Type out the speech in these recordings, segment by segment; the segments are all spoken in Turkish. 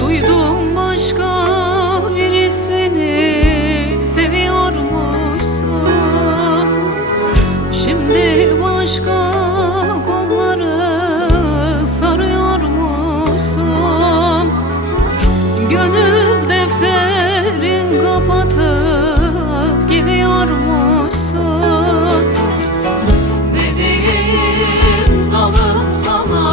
Duydum başka birisini seviyormuşsun. Şimdi başka kolları sarıyormuşsun. Gönül defterin kapatıp gidiyormuşsun. Dediğim zalim sana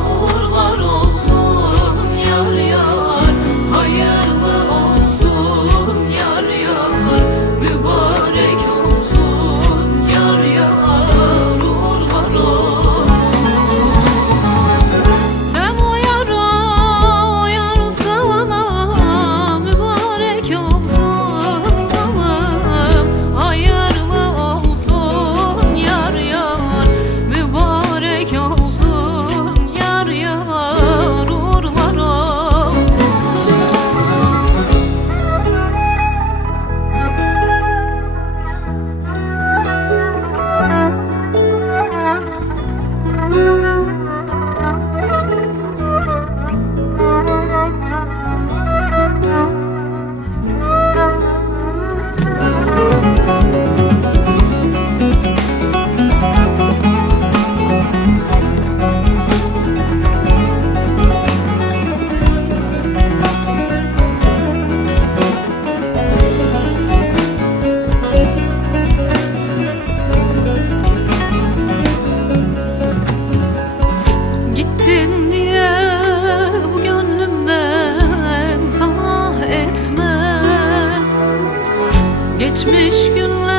uğurlar olsun yar yar, hayırlı olsun yar yar, mübarek olsun yar yar, uğurlar olsun. Sen o yara sana mübarek olsun zalim, hayırlı olsun yar yar, mübarek olsun yar yar, uğurlar olsun. Gittin diye bu gönlümden sana etme. Geçmiş günler